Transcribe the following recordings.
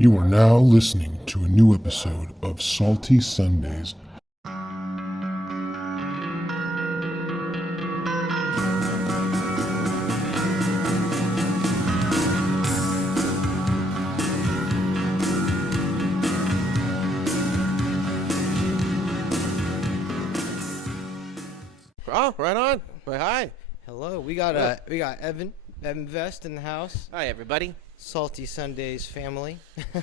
You are now listening to a new episode of Salty Sundays. Oh, right on. Well, hi. Hello, we got Evan Vest in the house. Hi, everybody. Salty Sundays family.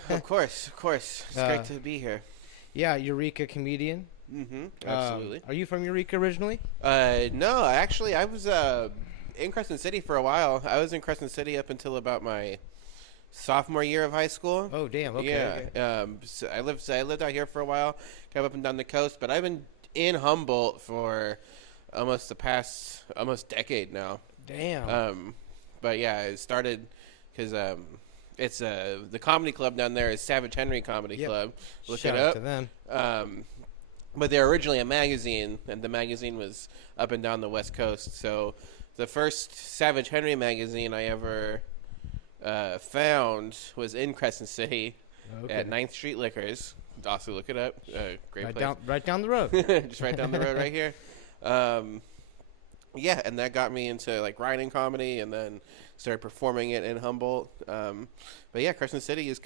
Of course. It's great to be here. Yeah, Eureka comedian. Absolutely. Are you from Eureka originally? No, actually, I was in Crescent City for a while. I was in Crescent City up until about my sophomore year of high school. Oh, damn. Okay. Yeah. Okay. So I lived out here for a while, kind of up and down the coast, but I've been in Humboldt for almost decade now. Damn. But yeah, it started because it's the comedy club down there is Savage Henry Comedy Club. Look Shout it out up. to them. But they're originally a magazine, and the magazine was up and down the West Coast. So the first Savage Henry magazine I ever found was in Crescent City at 9th Street Liquors. Also, look it up. Great place. Right down the road. Just right down the road right here. Yeah, and that got me into like writing comedy, and then started performing it in Humboldt. But yeah, Crescent City is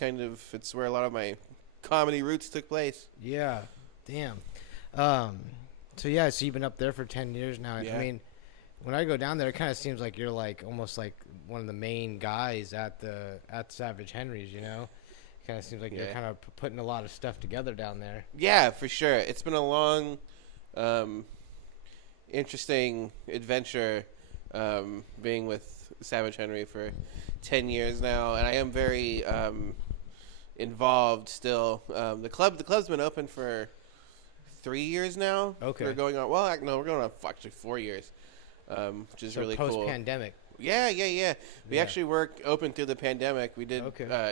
it's where a lot of my comedy roots took place. Yeah. Damn. So you've been up there for 10 years now. Yeah. I mean, when I go down there, it kind of seems like you're like almost like one of the main guys at Savage Henry's, you know? Kind of seems like you're kind of putting a lot of stuff together down there. Yeah, for sure. It's been a long, interesting adventure being with Savage Henry for 10 years now, and I am very involved still. The club's been open for 3 years now. Okay. We're going on. Well, no, we're going on actually 4 years, which is really cool. Post-pandemic. Yeah. We actually worked open through the pandemic. We did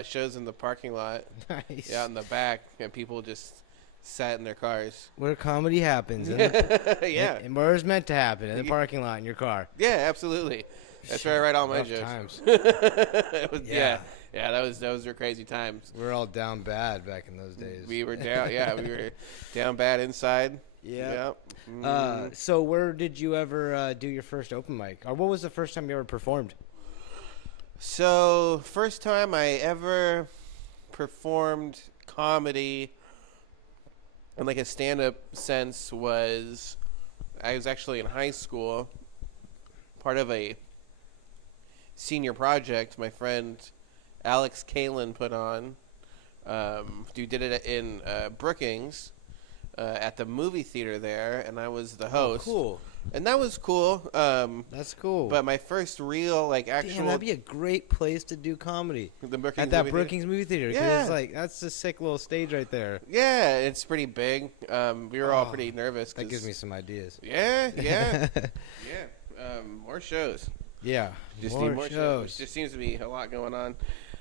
shows in the parking lot, Nice. out in the back, and people just sat in their cars. Where comedy happens. Yeah. And where it's meant to happen, in the parking lot in your car. Yeah, absolutely. That's where I write all my Rough jokes. times. Yeah, those were crazy times. We're all down bad back in those days. We were down, we were down bad inside. Yeah. Mm. So where did you ever do your first open mic? Or what was the first time you ever performed? So, first time I ever performed comedy in like a stand-up sense was I was actually in high school, part of a senior project my friend Alex Kalin put on. Who did it in Brookings at the movie theater there, and I was the host. Oh, cool. And that was cool. That's cool. But my first real actual Damn, that'd be a great place to do comedy. the Brookings At that movie Brookings movie theater. 'Cause Yeah. it's like, that's a sick little stage right there. Yeah, it's pretty big. We were all pretty nervous. That gives me some ideas. Yeah. More shows. Yeah. Just need more shows. Just seems to be a lot going on.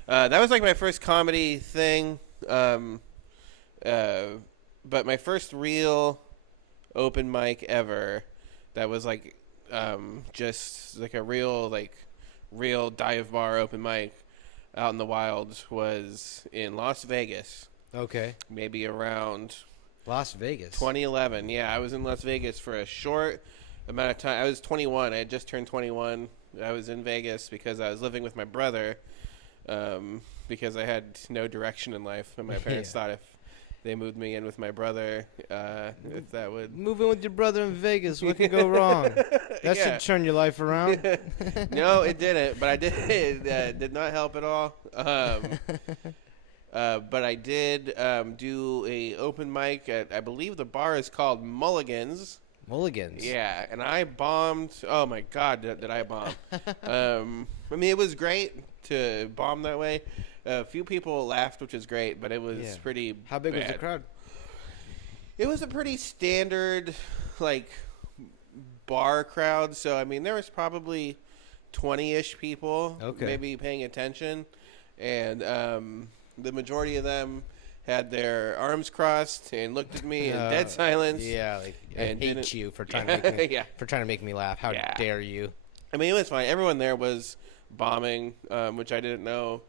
That was like my first comedy thing. But my first real open mic ever, that was like just like a real dive bar open mic out in the wild, was in Las Vegas. Okay. Maybe around Las Vegas. 2011. Yeah, I was in Las Vegas for a short amount of time. I was 21. I had just turned 21. I was in Vegas because I was living with my brother, because I had no direction in life, and my parents thought if they moved me in with my brother, if that would... Moving with your brother in Vegas, what could go wrong? That should turn your life around. No, it didn't, but I did. It did not help at all. But I did do a open mic at, I believe the bar is called Mulligan's. Mulligan's. Yeah, and I bombed. Oh my God, did I bomb? I mean, it was great to bomb that way. A few people laughed, which is great, but it was pretty How big was the bad. crowd? It was a pretty standard, bar crowd. So, I mean, there was probably 20-ish people maybe paying attention. And the majority of them had their arms crossed and looked at me in dead silence. Yeah, I and hate you for trying to make me Yeah. trying to make me laugh. How dare you? I mean, it was fine. Everyone there was bombing, which I didn't know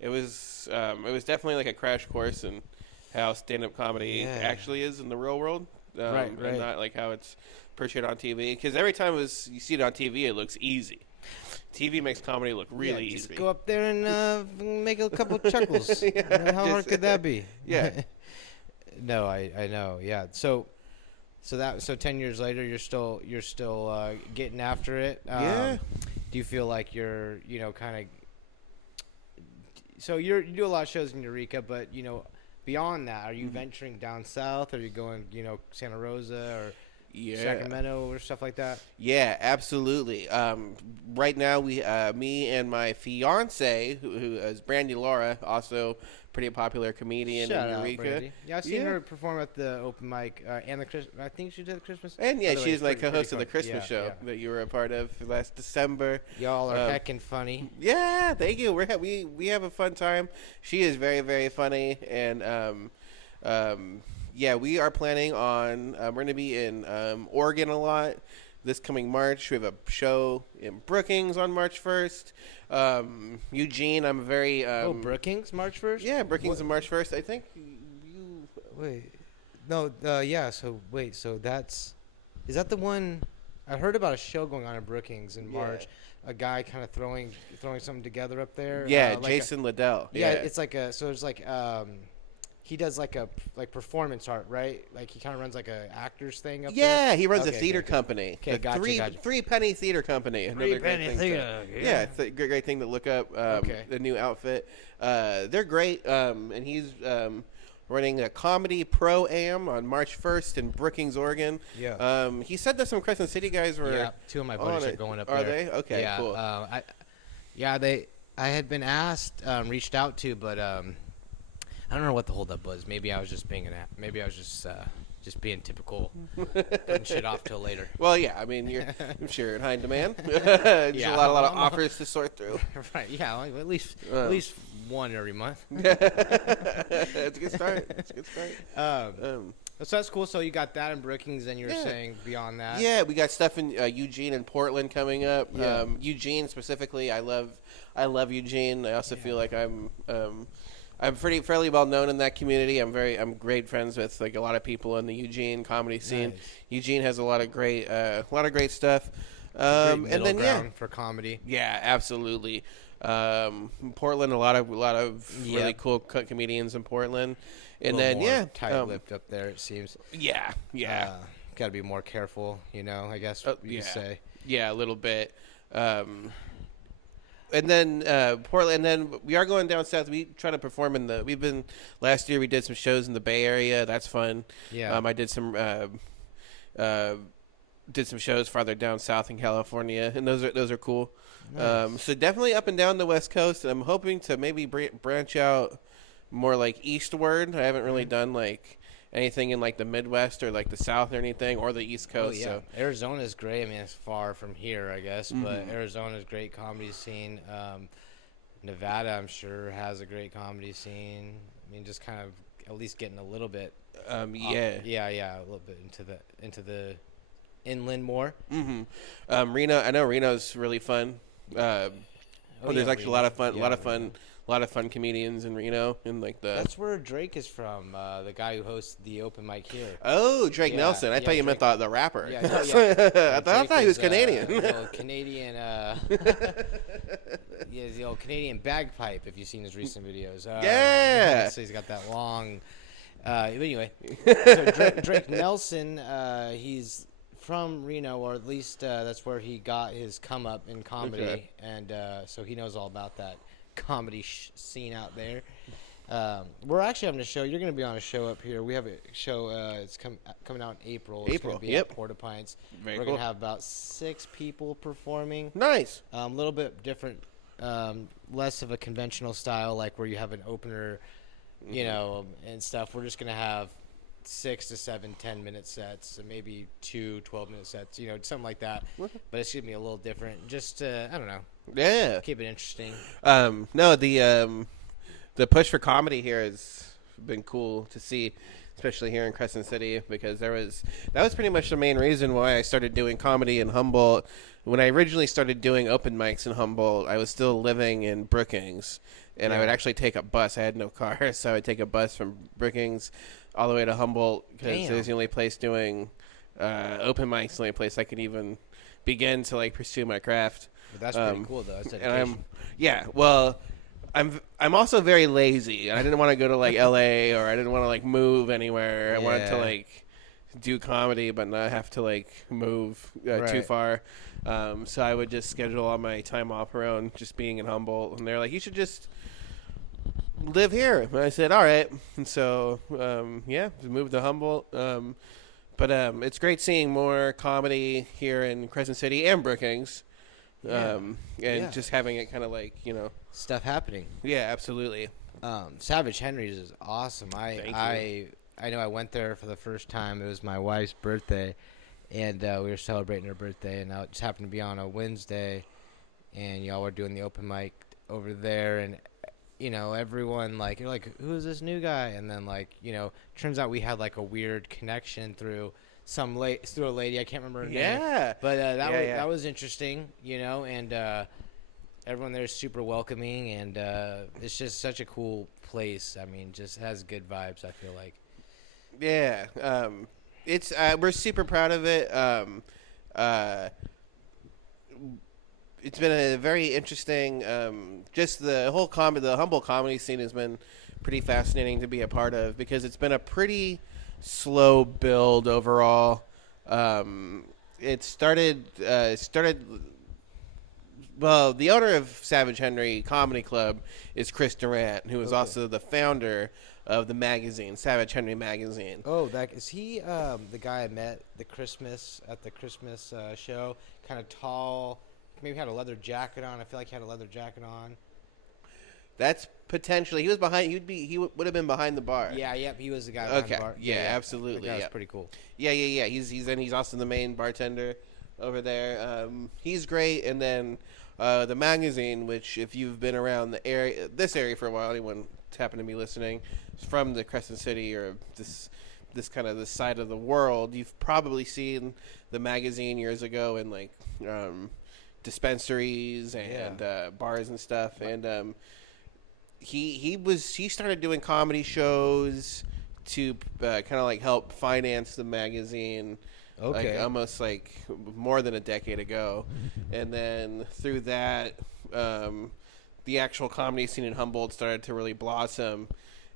It was definitely like a crash course in how stand-up comedy actually is in the real world, Right. and not like how it's portrayed on TV. Because every time you see it on TV, it looks easy. TV makes comedy look really just easy. go up there and make a couple chuckles. How hard could that be? Yeah. No, I know. Yeah. So 10 years later, you're still getting after it. Yeah. Do you feel like you're kind of so you do a lot of shows in Eureka, but beyond that, are you venturing down south? Are you going Santa Rosa or Sacramento or stuff like that? Yeah, absolutely. Right now, me and my fiance, who is Brandy Laura, also pretty popular comedian Shout in out, Eureka. Brandy. Yeah, I've seen her perform at the open mic and the I think she did the Christmas. And yeah, By the way, she's it's like pretty co-host of the fun. Christmas show that you were a part of last December. Y'all are heckin' funny. Yeah, thank you. We have a fun time. She is very, very funny, and yeah, we are planning on we're going to be in Oregon a lot this coming March. We have a show in Brookings on March 1st. Eugene, I'm very Brookings, March 1st? Yeah, Brookings on March 1st. I think you Wait. No, yeah, so wait, so is that the one I heard about a show going on in Brookings in March? A guy kind of throwing something together up there. Yeah, Jason Liddell. Yeah, it's like he does like performance art, right? Like he kind of runs like a actors thing up there. Yeah, he runs a theater company. Okay, gotcha. Three Penny Theater Company. Another great thing. Yeah, it's a great thing to look up. The new outfit. They're great. And he's running a comedy pro-am on March 1st in Brookings, Oregon. Yeah. He said that some Crescent City guys were. Yeah, two of my buddies are going up there. Are they? Okay, yeah, cool. I had been asked, reached out to, but I don't know what the holdup was. Maybe I was just being just being typical, putting shit off till later. Well, yeah, I mean, I'm sure you're in high demand. Just a lot of offers to sort through. Right? Yeah, like at least one every month. It's a good start. So that's cool. So you got that in Brookings, and you were saying beyond that. Yeah, we got stuff in Eugene and Portland coming up. Yeah. Eugene specifically, I love Eugene. I also feel like I'm fairly well known in that community. I'm great friends with like a lot of people in the Eugene comedy scene. Nice. Eugene has a lot of great stuff. Great middle and then ground for comedy. Yeah, absolutely. Portland, a lot of really cool comedians in Portland, and then tight-lipped up there. It seems. Yeah. Got to be more careful, I guess you say. Yeah, a little bit. And then Portland. And then we are going down south. We try to perform last year we did some shows in the Bay Area. That's fun. Yeah. I did some shows farther down south in California, and those are cool. Nice. So definitely up and down the West Coast. And I'm hoping to maybe branch out more like eastward. I haven't really done like anything in like the Midwest or like the South or anything, or the East Coast. Oh, yeah. So Arizona's great. I mean, it's far from here, I guess, but Arizona's great comedy scene. Nevada, I'm sure, has a great comedy scene. I mean, just kind of at least getting a little bit. A little bit into the inland more. Reno, I know Reno's really fun. There's actually a lot of fun comedians in Reno, and like that's where Drake is from, the guy who hosts the open mic here. Oh, Drake Nelson. I thought you meant the rapper. Yeah, I thought he was Canadian. Canadian, the old Canadian bagpipe. If you've seen his recent videos, so he's got that long. Anyway, so Drake Nelson, he's from Reno, or at least that's where he got his come up in comedy, and so he knows all about that comedy scene out there. We're actually having a show. You're going to be on a show up here. We have a show. It's coming out in April. It's going to be at Porta Pints. We're going to have about 6 people performing. Nice. A little bit different, less of a conventional style, like where you have an opener, and stuff. We're just going to have 6 to 7 10-minute sets, and maybe 2 12-minute sets, something like that. But it's going to be a little different. Just, I don't know. Yeah. Keep it interesting. No, the push for comedy here has been cool to see, especially here in Crescent City, because that was pretty much the main reason why I started doing comedy in Humboldt. When I originally started doing open mics in Humboldt, I was still living in Brookings, and I would actually take a bus. I had no car, so I would take a bus from Brookings all the way to Humboldt because it was the only place doing open mics, the only place I could even begin to like pursue my craft. But that's pretty cool, though. That's dedication. I'm also very lazy. I didn't want to go to like LA or I didn't want to like move anywhere. I wanted to like do comedy but not have to like move too far. So I would just schedule all my time off around just being in Humboldt, and they're like, you should just live here. And I said, all right. And so moved to Humboldt. But it's great seeing more comedy here in Crescent City and Brookings. Just having it kind of like, stuff happening. Yeah, absolutely. Savage Henry's is awesome. I know I went there for the first time. It was my wife's birthday, and we were celebrating her birthday, and it just happened to be on a Wednesday, and y'all were doing the open mic over there, and everyone you're like, who is this new guy? And then turns out we had like a weird connection through through a lady. I can't remember her name. But that was interesting, and everyone there is super welcoming, and it's just such a cool place. I mean, just has good vibes, I feel like. Yeah. It's we're super proud of it. It's been a very interesting, just the whole the Humboldt comedy scene has been pretty fascinating to be a part of because it's been a pretty slow build overall. It started, well, the owner of Savage Henry Comedy Club is Chris Durant, who is also the founder of the magazine, Savage Henry Magazine. Oh, is he the guy I met at the Christmas show? Kind of tall, maybe had a leather jacket on. I feel like he had a leather jacket on. That's potentially he was behind. He would have been behind the bar. Yeah, he was the guy behind the bar. Yeah, absolutely. That was pretty cool. Yeah. He's also the main bartender over there. He's great, and then the magazine, which if you've been around this area for a while, anyone happen to be listening from the Crescent City or this kind of this side of the world, you've probably seen the magazine years ago in like dispensaries and bars and stuff. And he started doing comedy shows to kind of like help finance the magazine. Okay. Like almost like more than a decade ago. And then through that, the actual comedy scene in Humboldt started to really blossom.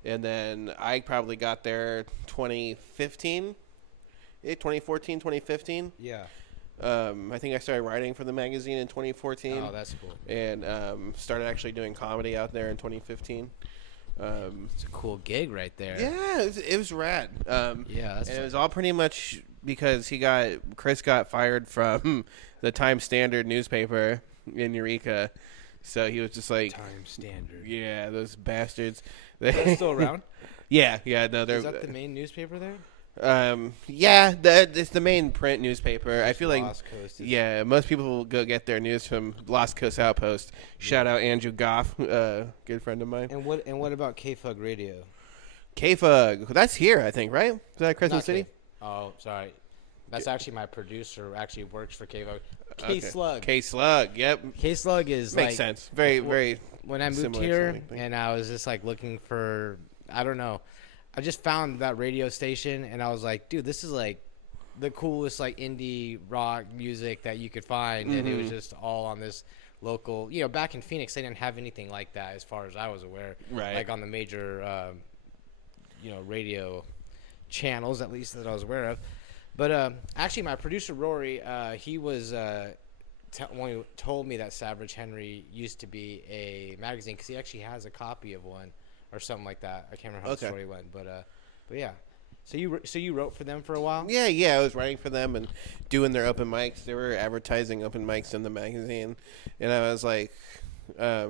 And then I probably got there 2014, 2015. Yeah. I think I started writing for the magazine in 2014. Oh, that's cool. And started actually doing comedy out there in 2015. It's a cool gig right there. Yeah, it was rad. And it was all pretty much because Chris got fired from the Times Standard newspaper in Eureka. So he was just like Times Standard. Yeah, those bastards. They're still around? Yeah. No, they're. Is that the main newspaper there? It's the main print newspaper. I feel like Lost Coast most people will go get their news from Lost Coast Outpost. Shout out Andrew Goff, good friend of mine. And what about K-Fug Radio? K-Fug, that's here, I think, right? Is that Crescent City? Oh, sorry. That's actually my producer. Actually works for K-Fug. K-Slug. K-Slug. Yep. K-Slug is makes sense. Very, very. When I moved here, and I was just like looking for, I don't know. I just found that radio station, and I was like, dude, this is like the coolest like indie rock music that you could find, and it was just all on this local. Back in Phoenix, they didn't have anything like that as far as I was aware. Right. Like on the major, radio channels, at least that I was aware of. But actually, my producer Rory, he was when he told me that Savage Henry used to be a magazine because he actually has a copy of one. Or something like that. I can't remember how the story went, but yeah. So you wrote for them for a while? Yeah. I was writing for them and doing their open mics. They were advertising open mics in the magazine, and I was like, I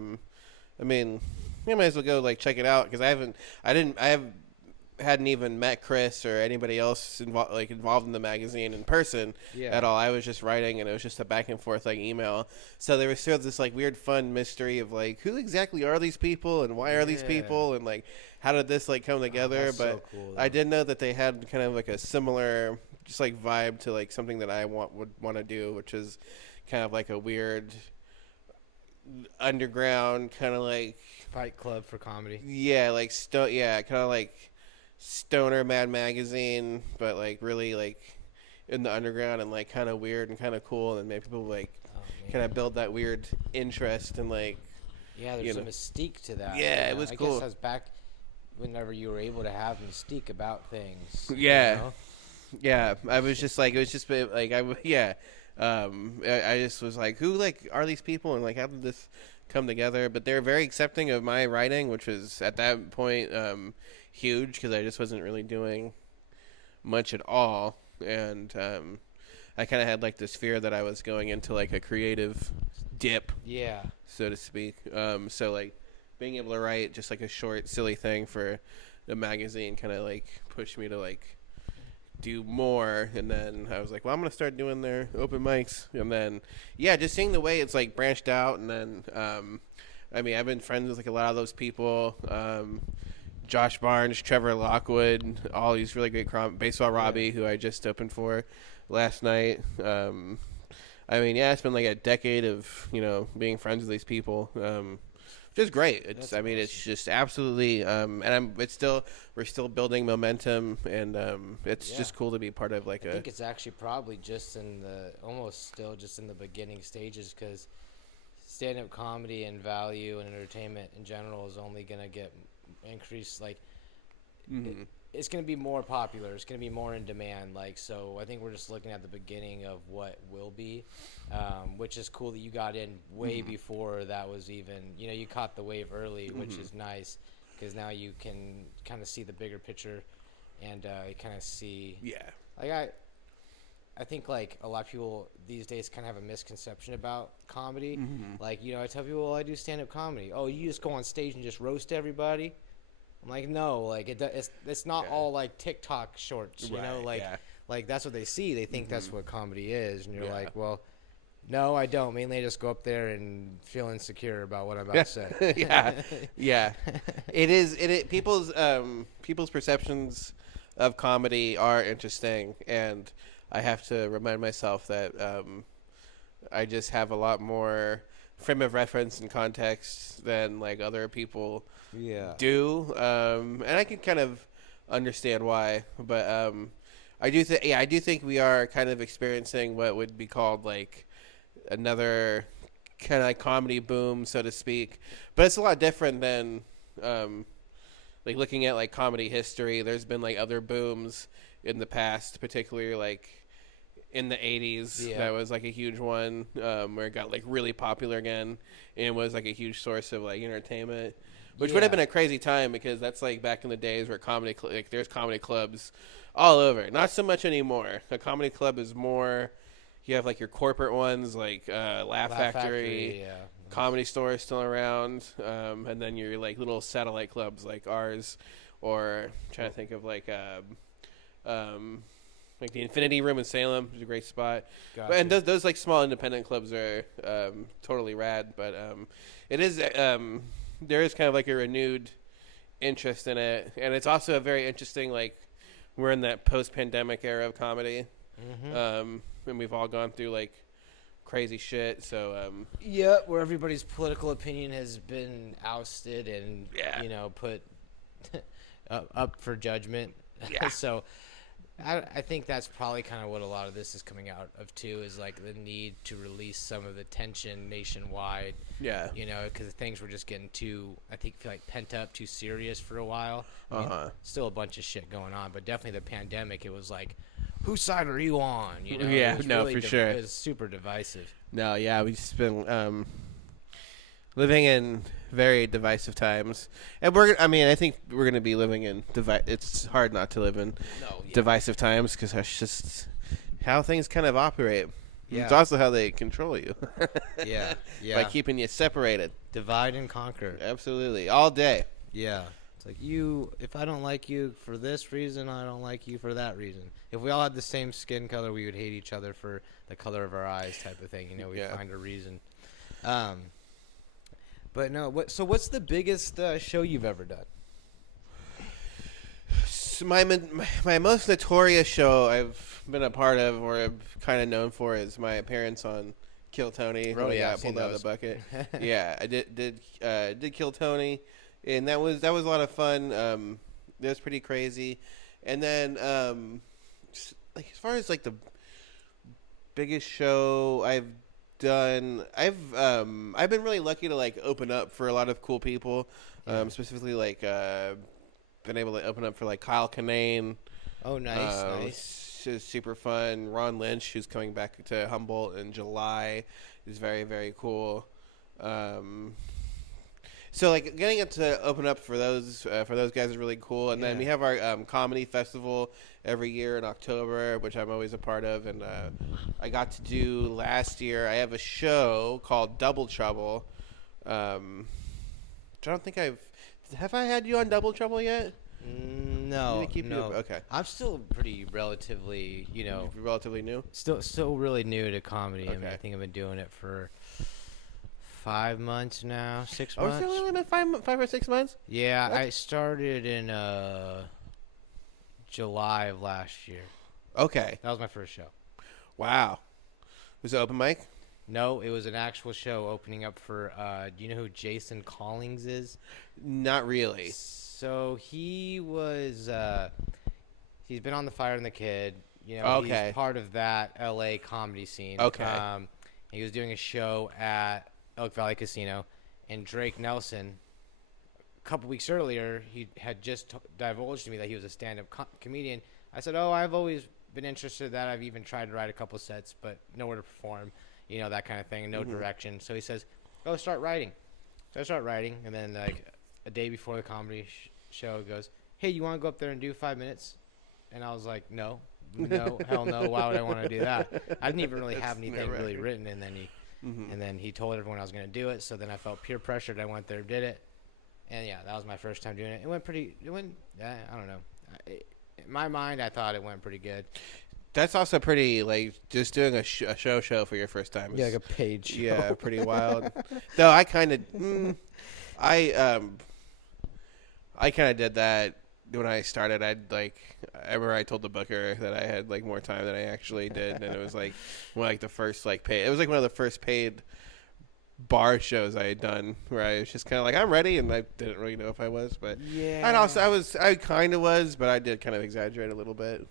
might as well go like check it out because I hadn't even met Chris or anybody else involved in the magazine in person at all. I was just writing, and it was just a back and forth like email. So there was sort of this like weird fun mystery of like who exactly are these people and why are these people and like how did this like come together? But so cool, I did know that they had kind of like a similar just like vibe to like something that I would want to do, which is kind of like a weird underground kind of like Fight Club for comedy. Yeah, like kind of like stoner Mad Magazine, but like really like in the underground and like kind of weird and kind of cool, and make people like kind of build that weird interest and like. Yeah, there's a mystique to that. Yeah, it was cool. I guess I was back whenever you were able to have mystique about things. Yeah. You know? Yeah, I was just like, it was just like, I just was like, who like are these people, and like how did this come together? But they're very accepting of my writing, which was at that point huge, because I just wasn't really doing much at all, and I kind of had like this fear that I was going into like a creative dip, so to speak. So like being able to write just like a short, silly thing for the magazine kind of like pushed me to like do more. And then I was like, well, I'm gonna start doing their open mics. And then just seeing the way it's like branched out. And then I mean, I've been friends with like a lot of those people. Josh Barnes, Trevor Lockwood, all these really great Baseball Robbie, who I just opened for last night. I mean, it's been like a decade of, being friends with these people, which is great. It's it's just absolutely, and we're still building momentum, and it's just cool to be part of like I think it's actually probably just almost still just in the beginning stages, because stand-up comedy and value and entertainment in general is only going to get increased. Like, it's going to be more popular. It's going to be more in demand. Like, so I think we're just looking at the beginning of what will be, which is cool that you got in way before that was even, you caught the wave early, which is nice, because now you can kind of see the bigger picture and kind of see. Yeah. Like, I think like a lot of people these days kind of have a misconception about comedy. Like, I tell people, well, I do stand-up comedy. Oh, you just go on stage and just roast everybody? I'm like, no, like it's not all like TikTok shorts, like that's what they see. They think that's what comedy is, and you're like, well, no, I don't. Mainly, I just go up there and feel insecure about what I'm about to say. It is. People's perceptions of comedy are interesting, and I have to remind myself that I just have a lot more frame of reference and context than like other people do, and I can kind of understand why, but I do think we are kind of experiencing what would be called like another kind of like comedy boom, so to speak, but it's a lot different than like looking at like comedy history. There's been like other booms in the past, particularly like in the 80s. That was like a huge one, where it got like really popular again, and was like a huge source of like entertainment, which would have been a crazy time, because that's like back in the days where there's comedy clubs all over. Not so much anymore. A comedy club is more, you have like your corporate ones like Laugh Factory, Comedy Store is still around, and then your like little satellite clubs like ours, or I'm trying to think of like the Infinity Room in Salem is a great spot. Gotcha. And those like small independent clubs are totally rad. But it is there is kind of like a renewed interest in it, and it's also a very interesting, like, we're in that post-pandemic era of comedy, and we've all gone through like crazy shit. So where everybody's political opinion has been ousted and put up for judgment. So I think that's probably kind of what a lot of this is coming out of too, is like the need to release some of the tension nationwide. Because things were just getting too, feel like pent up, too serious for a while. I mean, still a bunch of shit going on, but definitely the pandemic, it was like, whose side are you on? For sure. It was super divisive. We've just been living in very divisive times, and I think we're gonna be living in it's hard not to live in divisive times, because that's just how things kind of operate. It's also how they control you. By keeping you separated. Divide and conquer. Absolutely, all day. It's like, if I don't like you for this reason, I don't like you for that reason. If we all had the same skin color, we would hate each other for the color of our eyes, type of thing. We'd find a reason. But no, so what's the biggest show you've ever done? So my most notorious show I've been a part of, or I'm kind of known for, is my appearance on Kill Tony. Oh, when he yeah, got I've seen pulled out of the those. bucket. Yeah, I did Kill Tony, and that was a lot of fun. It was pretty crazy, and then like as far as like the biggest show I've done, I've been really lucky to like open up for a lot of cool people, specifically like been able to open up for like Kyle Kinane. Oh, nice. Is super fun. Ron Lynch, who's coming back to Humboldt in July, is very, very cool. So like getting it to open up for those guys is really cool. And then we have our comedy festival every year in October, which I'm always a part of. And I got to do last year. I have a show called Double Trouble. Which I don't think have I had you on Double Trouble yet? No, no. Okay. I'm still pretty relatively, Relatively new? still really new to comedy. I mean, Okay. I think I've been doing it for 5 months now, 6 Oh, months. it's only been 5 or 6 months? Yeah, I started in July of last year. Okay. That was my first show. Wow. Was it open mic? No, it was an actual show opening up for, do you know who Jason Collings is? Not really. So he was, he's been on The Fire and the Kid. Okay. He's part of that LA comedy scene. Okay. He was doing a show at Elk Valley Casino, and Drake Nelson, a couple weeks earlier, he had just divulged to me that he was a stand-up comedian. I said, "Oh, I've always been interested in that. I've even tried to write a couple sets, but nowhere to perform, that kind of thing, no direction." So he says, "Oh, start writing." So I start writing, and then like a day before the comedy show, he goes, "Hey, you want to go up there and do 5 minutes?" And I was like, No, hell no. Why would I want to do that? I didn't even really have anything really written, and then he told everyone I was going to do it. So then I felt peer pressured. I went there, did it, and yeah, that was my first time doing it. I don't know. In my mind, I thought it went pretty good. That's also pretty, like, just doing a show for your first time. Yeah, like a page show. Yeah, pretty wild. Though I kind of, I kind of did that when I started. I remember I told the booker that I had like more time than I actually did, and it was like the first like paid. It was like one of the first paid bar shows I had done where I was just kind of like, I'm ready, and I didn't really know if I was, but Yeah. and also I kind of was, but I did kind of exaggerate a little bit.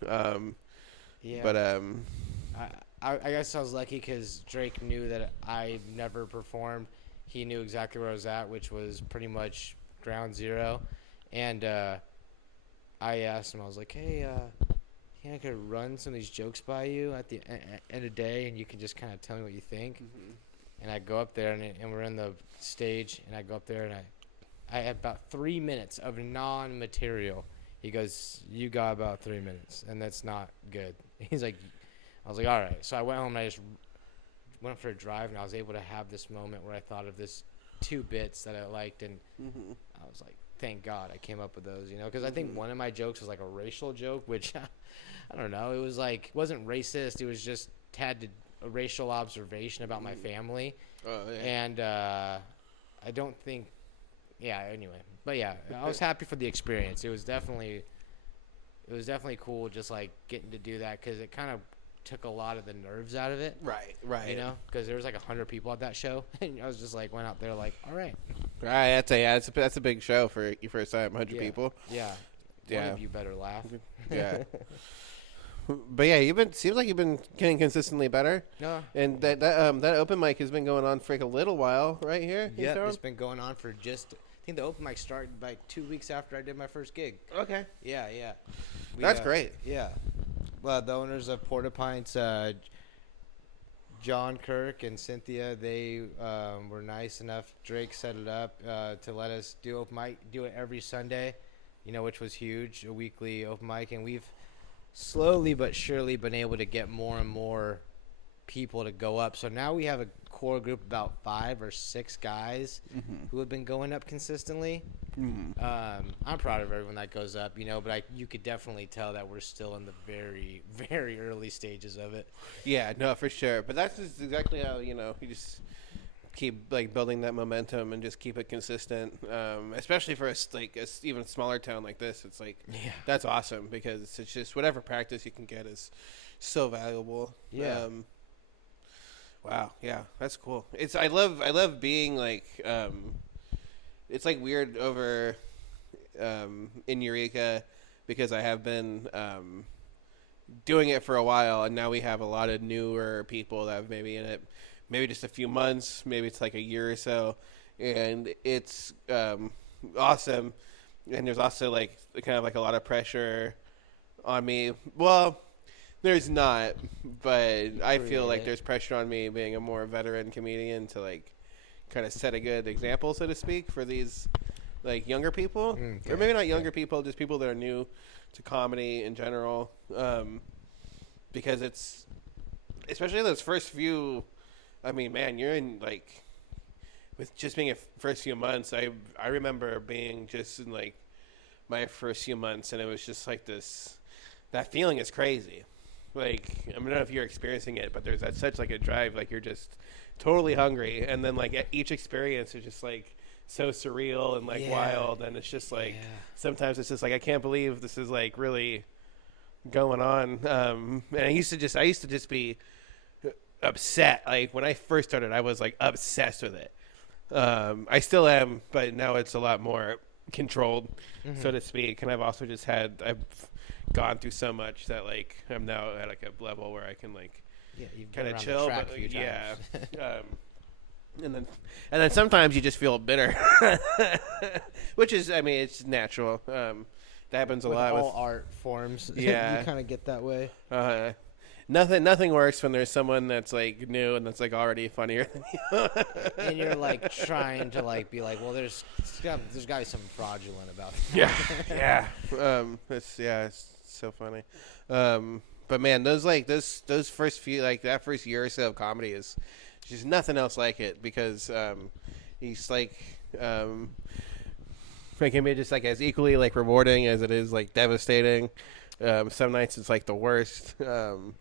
Yeah. But I guess I was lucky because Drake knew that I never performed. He knew exactly where I was at, which was pretty much ground zero. And I asked him, I was like, "Hey, I could run some of these jokes by you at the end of the day, and you can just kind of tell me what you think." Mm-hmm. And I go up there, and we're in the stage, and I go up there, and I had about 3 minutes of non-material. He goes, "You got about 3 minutes, and that's not good." He's like, I was like, "All right." So I went home, and I just went for a drive, and I was able to have this moment where I thought of this 2 bits that I liked, and I was like, thank God I came up with those, because I think one of my jokes was like a racial joke, which I don't know. It was like, wasn't racist. It was just had a racial observation about my family. oh, yeah. And I don't think, anyway. But yeah, I was happy for the experience. It was definitely cool just like getting to do that because it kind of took a lot of the nerves out of it. Right. Because there was like 100 people at that show, and I was just like, went out there like, all right. Right, that's a big show for your first time, 100 people. Yeah. Yeah. One of you better laugh. Yeah. But yeah, seems like you've been getting consistently better. No. And that open mic has been going on for like a little while, right here. Yeah, it's been going on for I think the open mic started like 2 weeks after I did my first gig. Okay. Yeah. That's great. Yeah. Well, the owners of Porta Pints, John Kirk and Cynthia, they were nice enough. Drake set it up to let us do open mic, do it every Sunday, which was huge, a weekly open mic. And we've slowly but surely been able to get more and more people to go up. So now we have a core group, about 5 or 6 guys who have been going up consistently. I'm proud of everyone that goes up, but you could definitely tell that we're still in the very, very early stages of it. Yeah, no, for sure. But that's just exactly how, you just keep like building that momentum and just keep it consistent. Especially for even smaller town like this, it's like, that's awesome because it's just whatever practice you can get is so valuable. Yeah. Wow, yeah, that's cool. I love being like it's like weird over in Eureka because I have been doing it for a while, and now we have a lot of newer people that have maybe in it maybe just a few months, maybe it's like a year or so, and it's awesome. And there's also like kind of like a lot of pressure on me. Well, there's not, but I feel like there's pressure on me being a more veteran comedian to like kind of set a good example, so to speak, for these like younger people, or maybe not younger people, just people that are new to comedy in general, because it's especially those first few. I mean, man, you're in like with just being a first few months. I remember being just in like my first few months, and it was just like this. That feeling is crazy. Like, I don't know if you're experiencing it, but there's such like a drive, like you're just totally hungry, and then like each experience is just like so surreal and like wild, and it's just like sometimes it's just like I can't believe this is like really going on. And I used to just be upset. Like when I first started, I was like obsessed with it. I still am, but now it's a lot more controlled, so to speak. And I've also just I've gone through so much that like I'm now at like a level where I can like kind of chill, but and then sometimes you just feel bitter, which is, I mean, it's natural. That happens a lot with all art forms. Yeah, you kind of get that way. Nothing worse when there's someone that's like new and that's like already funnier than you. And you're like trying to like be like, well, there's got to be something fraudulent about that. It's so funny. But man, those first few, like that first year or so of comedy is just nothing else like it, because he's like it can be just like as equally like rewarding as it is like devastating. Some nights it's like the worst. And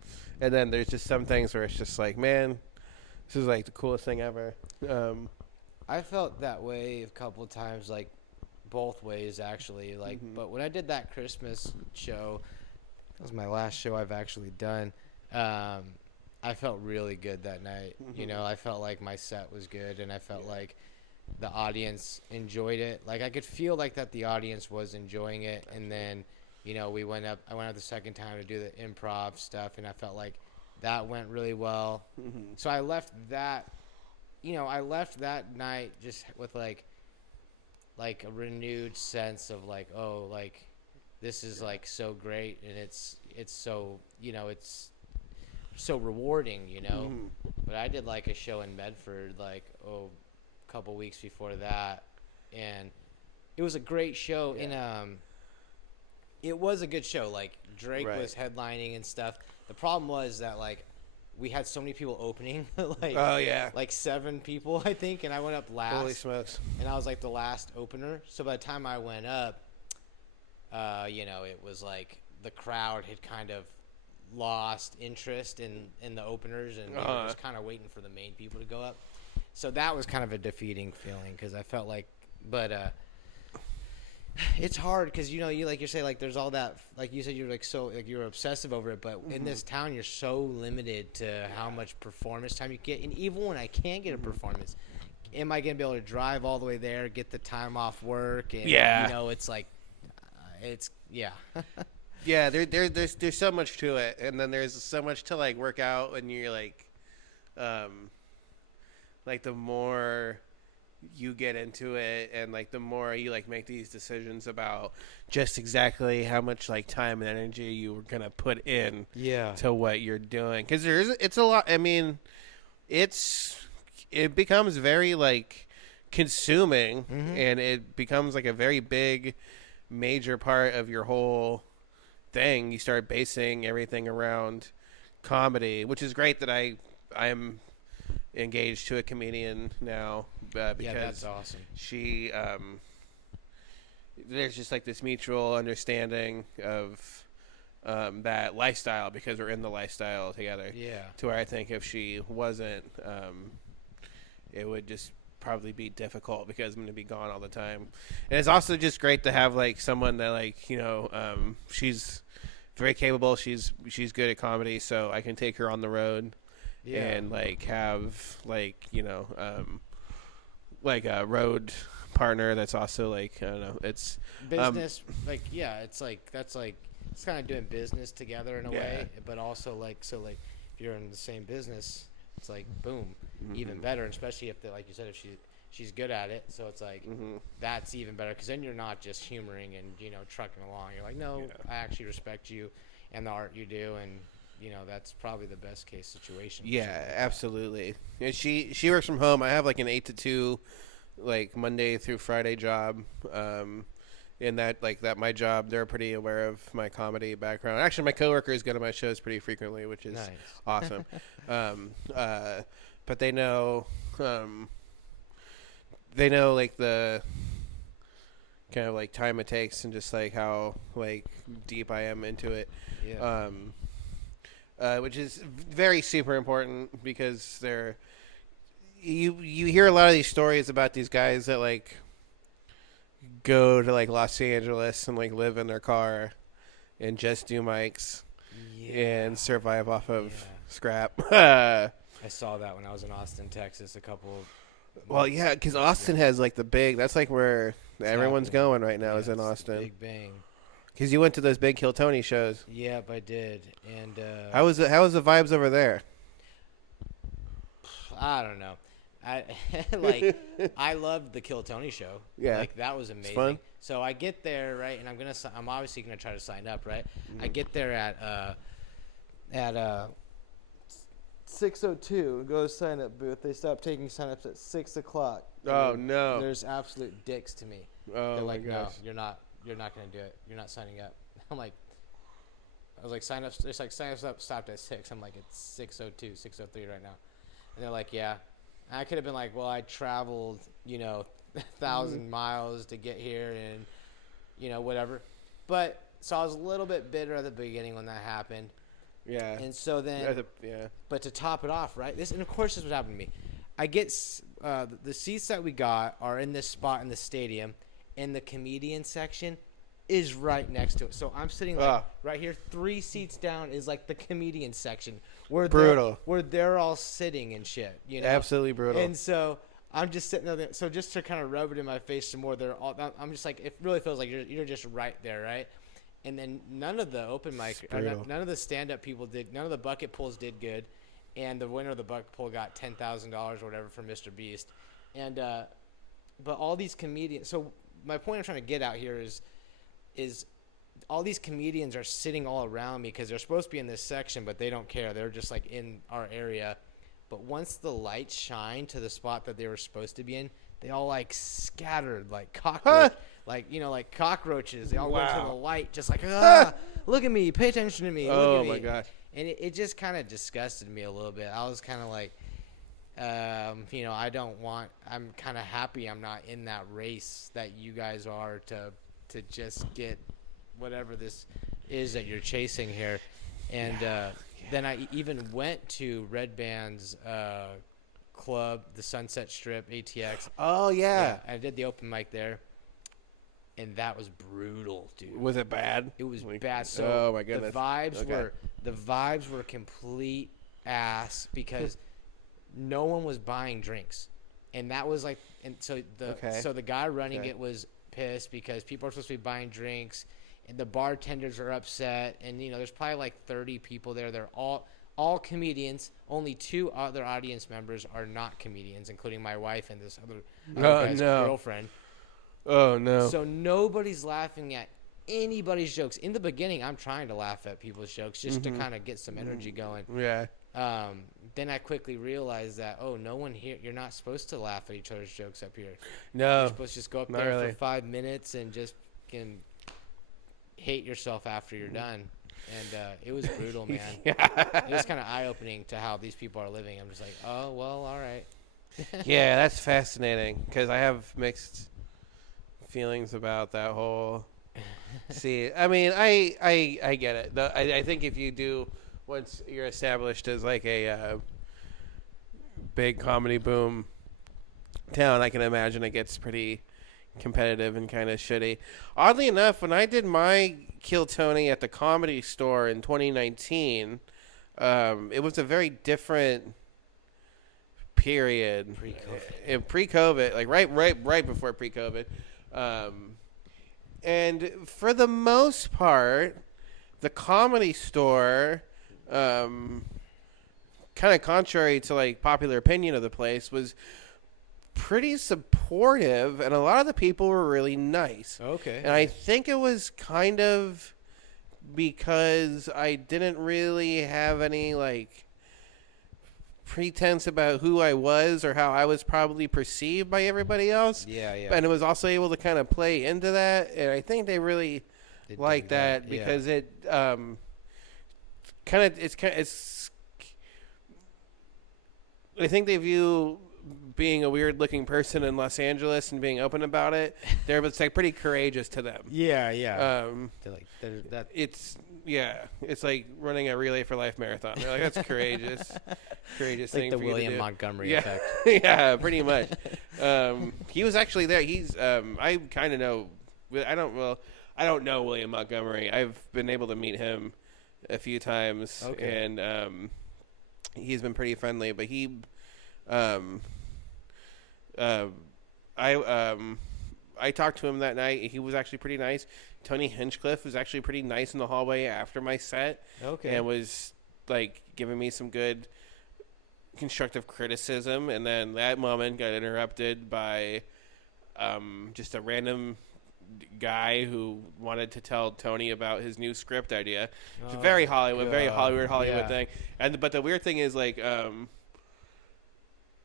then there's just some things where it's just like, man, this is like the coolest thing ever. I felt that way a couple of times, like both ways actually. Like, but when I did that Christmas show, that was my last show I've actually done. I felt really good that night. You know, I felt like my set was good, and I felt like the audience enjoyed it. Like I could feel like that the audience was enjoying it, and then, you know, I went up the second time to do the improv stuff, and I felt like that went really well. So I left that night just with like a renewed sense of like, oh, like this is like so great, and it's so, you know, it's so rewarding, you know. But I did like a show in Medford like a couple weeks before that, and it was a great show. And it was a good show. Like Drake was headlining and stuff. The problem was that like we had so many people opening, like 7 people I think, and I went up last. Holy smokes! And I was like the last opener. So by the time I went up, you know, it was like the crowd had kind of lost interest in the openers, and they were just kind of waiting for the main people to go up. So that was kind of a defeating feeling, because I felt like, but it's hard because, you know, you say like there's all that, like you said, you're like so like you're obsessive over it, but in this town you're so limited to how much performance time you get. And even when I can get a performance, am I gonna be able to drive all the way there, get the time off work? And you know, it's like there's so much to it, and then there's so much to like work out, and you're like the more you get into it, and like the more you like make these decisions about just exactly how much like time and energy you were gonna put in to what you're doing, because it's a lot. I mean, it becomes very like consuming, and it becomes like a very big major part of your whole thing. You start basing everything around comedy, which is great that I'm engaged to a comedian now, because that's awesome. She there's just like this mutual understanding of that lifestyle, because we're in the lifestyle together. To where I think if she wasn't, it would just probably be difficult, because I'm going to be gone all the time. And it's also just great to have like someone that, like, you know, she's very capable. She's good at comedy, so I can take her on the road and like have like like a road partner that's also like I don't know. It's business it's like that's like it's kind of doing business together in a way, but also like if you're in the same business, it's like boom, even better, especially if like you said, if she's good at it, so it's like that's even better, because then you're not just humoring and trucking along. You're like, no, I actually respect you and the art you do, and that's probably the best case situation. Yeah, absolutely. And she works from home. I have like an 8 to 2 like Monday through Friday job. In that my job, they're pretty aware of my comedy background. Actually, my coworkers go to my shows pretty frequently, which is nice. Awesome. But they know like the kind of like time it takes and just like how like deep I am into it. Yeah. Which is very super important, because you hear a lot of these stories about these guys that like go to like Los Angeles and like live in their car and just do mics and survive off of scrap. I saw that when I was in Austin, Texas, a couple. Well, yeah, because Austin has like that's like where everyone's going right now, is in Austin. Big bang. Because you went to those big Kill Tony shows. Yep, I did. And how was the vibes over there? I don't know. I loved the Kill Tony show. Yeah, like that was amazing. Fun. So I get there, right, and I'm obviously gonna try to sign up, right? I get there at 6:02. Go to sign up booth. They stop taking sign-ups at 6:00. Oh no! There's absolute dicks to me. Oh, they're like, my gosh. No, you're not gonna do it. You're not signing up. I'm like, I was like, sign up. It's like sign up stopped at 6. I'm like, it's 6:02, 6:03 right now, and they're like, yeah. I could have been like, well, I traveled, 1,000 miles to get here, and whatever. But so I was a little bit bitter at the beginning when that happened. Yeah. And so then, but to top it off, right? And of course, this would happen to me. I get the seats that we got are in this spot in the stadium, and the comedian section is right next to it. So I'm sitting like right here, 3 seats down is like the comedian section where they're all sitting and shit. Absolutely brutal. And so I'm just sitting there. So just to kind of rub it in my face some more, I'm just like, it really feels like you're just right there, right? And then none of the open mic, none of the stand-up people did, none of the bucket pulls did good, and the winner of the bucket pull got $10,000 or whatever from Mr. Beast, and but all these comedians. So my point I'm trying to get out here is all these comedians are sitting all around me because they're supposed to be in this section, but they don't care. They're just like in our area. But once the lights shine to the spot that they were supposed to be in, they all like scattered like cockroach, like cockroaches. They all went to the light, just like look at me, pay attention to me. Look at me. My gosh! And it just kind of disgusted me a little bit. I was kind of like, I don't want. I'm kind of happy I'm not in that race that you guys are to just get whatever this is that you're chasing here. And then I even went to Red Band's club, the Sunset Strip, ATX. Oh, yeah. I did the open mic there, and that was brutal, dude. Was it bad? It was bad. So oh, my goodness. The vibes were complete ass because no one was buying drinks. And that was like, and so the guy running it was pissed because people are supposed to be buying drinks, and the bartenders are upset, and there's probably like 30 people there. They're all comedians. Only 2 other audience members are not comedians, including my wife and this other guy's girlfriend. Oh no! So nobody's laughing at anybody's jokes. In the beginning, I'm trying to laugh at people's jokes just to kind of get some energy going. Yeah. Then I quickly realized that, no one here. You're not supposed to laugh at each other's jokes up here. No. You're supposed to just go up there for 5 minutes and just can hate yourself after you're done. And it was brutal, man. It was kind of eye-opening to how these people are living. I'm just like, oh, well, all right. Yeah, that's fascinating because I have mixed feelings about that whole. See, I mean, I get it. I think if you do, once you're established as like a big comedy boom town, I can imagine it gets pretty competitive and kind of shitty. Oddly enough, when I did my Kill Tony at the Comedy Store in 2019, it was a very different period. Pre-COVID, like right before pre-COVID. And for the most part, the Comedy Store, kind of contrary to like popular opinion of the place, was pretty supportive, and a lot of the people were really nice. Okay. And I think it was kind of because I didn't really have any like pretense about who I was or how I was probably perceived by everybody else. Yeah. And it was also able to kind of play into that, and I think they really like that because it it's I think they view being a weird looking person in Los Angeles and being open about it, it's like pretty courageous to them. Yeah. It's like running a Relay for Life marathon. They're like, that's courageous thing like the for you to William do. Montgomery effect. Yeah, pretty much. He was actually there. He's I kind of know. I don't know William Montgomery. I've been able to meet him a few times, and he's been pretty friendly. But he, I talked to him that night. He was actually pretty nice. Tony Hinchcliffe was actually pretty nice in the hallway after my set. Okay. And was like giving me some good constructive criticism. And then that moment got interrupted by just a random guy who wanted to tell Tony about his new script idea. It's very Hollywood thing. But the weird thing is like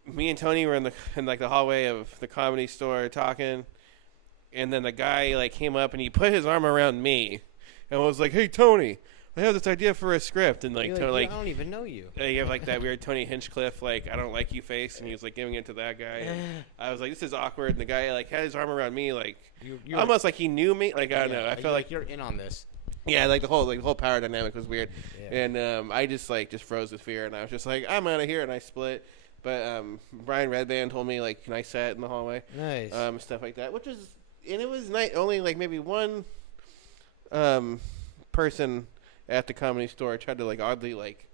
me and Tony were in like the hallway of the Comedy Store talking, and then the guy like came up and he put his arm around me and was like, "Hey Tony, I have this idea for a script." And like, Tony, I don't even know you. You have like that weird Tony Hinchcliffe like I don't like you face, and he was like giving it to that guy. And I was like, this is awkward. And the guy like had his arm around me like you're almost like he knew me. Like I don't know. I felt like you're in on this. Yeah, like the whole power dynamic was weird. Yeah. And I just froze with fear, and I was just like, I'm out of here, and I split. But Brian Redband told me like, can I sit in the hallway? Nice. Stuff like that, and it was nice. Only like maybe one person at the Comedy Store tried to like oddly like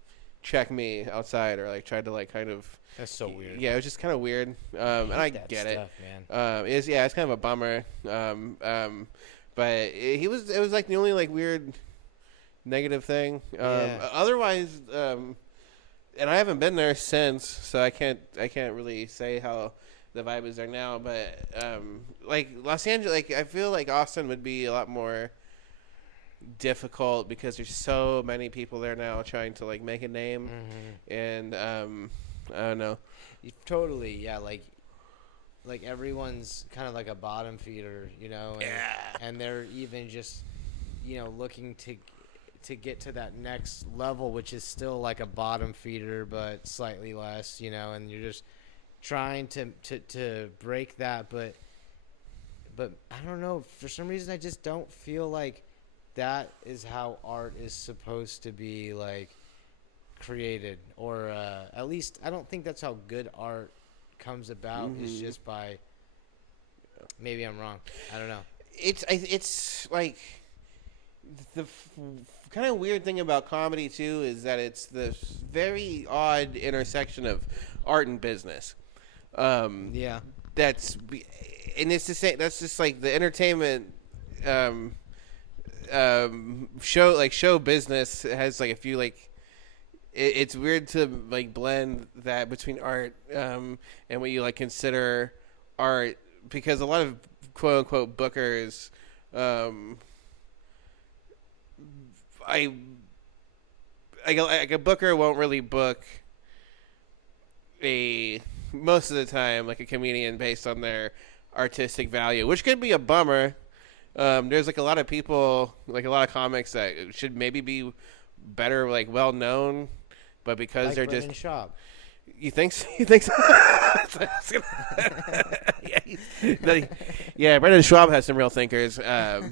check me outside, or like tried to like kind of. That's so weird. Yeah, it was just kind of weird. And I get stuff, it. Man. It's kind of a bummer. But it was like the only like weird negative thing. Otherwise, and I haven't been there since, so I can't really say how the vibe is there now. But like Los Angeles, like I feel like Austin would be a lot more difficult because there's so many people there now trying to like make a name, and I don't know. Totally, yeah. Like everyone's kind of like a bottom feeder, you know. And they're even just, you know, looking to get to that next level, which is still like a bottom feeder but slightly less, you know. And you're just trying to break that, but I don't know, for some reason I just don't feel like that is how art is supposed to be like created, or at least I don't think that's how good art comes about. Is just by, maybe I'm wrong, I don't know. It's like the kind of weird thing about comedy too is that it's this very odd intersection of art and business. That's just like the entertainment show business has like a few like it's weird to like blend that between art and what you like consider art, because a lot of quote unquote bookers like a booker won't really book most of the time like a comedian based on their artistic value, which could be a bummer. There's like a lot of people, like a lot of comics that should maybe be better, like well known, but because like they're Brendan just Schaub. You think so? Yeah, Brendan Schaub has some real thinkers. Gringo